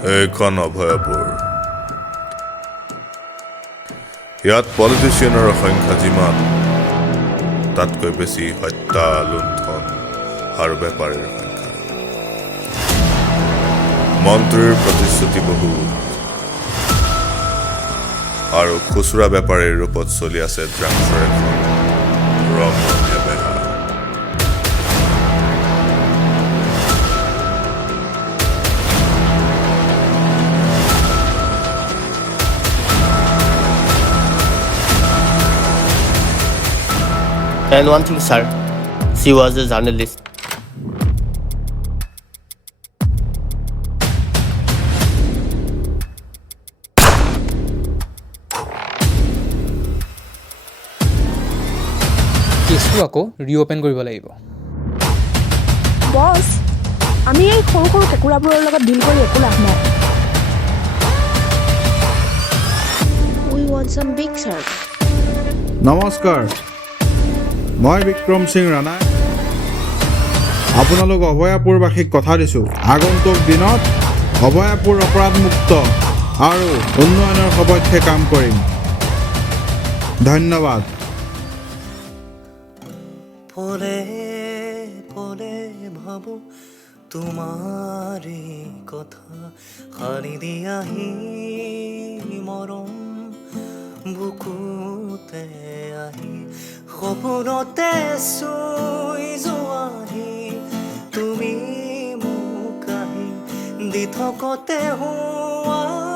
এইখন অভয়পুৰ ইয়াত পলিটিচিয়ানৰ সংখ্যা যিমান তাতকৈ বেছি হত্যা লুণ্ঠন আৰু বেপাৰীৰ সংখ্যা মন্ত্ৰীৰ প্ৰতিশ্ৰুতি বহুত আৰু খুচুৰা বেপাৰীৰ ৰূপত চলি আছে ড্ৰাগছৰ এখন ৰমৰমীয়া বেহা And one thing, sir, she was a journalist. কেছটো আকৌ ৰিঅ'পেন কৰিব লাগিব বছ আমি এই সৰু সৰু কেঁকুৰাবোৰৰ লগত ডিল কৰি একো লাভ নাই We want some big shark. নমস্কাৰ মই বিক্ৰম সিং ৰাণা আপোনালোক অভয়াপুৰবাসীক কথা দিছোঁ আগন্তুক দিনত অভয়াপুৰ অপৰাধমুক্ত আৰু উন্নয়নৰ সপক্ষে কাম কৰিম ধন্যবাদ পলে পলে ভাবো তোমাৰে কথা হাৰি দিয়াহি মৰম বুকুতে আহি সপোনতে চুই যোৱাহি তুমি মোক আহি দি থকতে হোৱা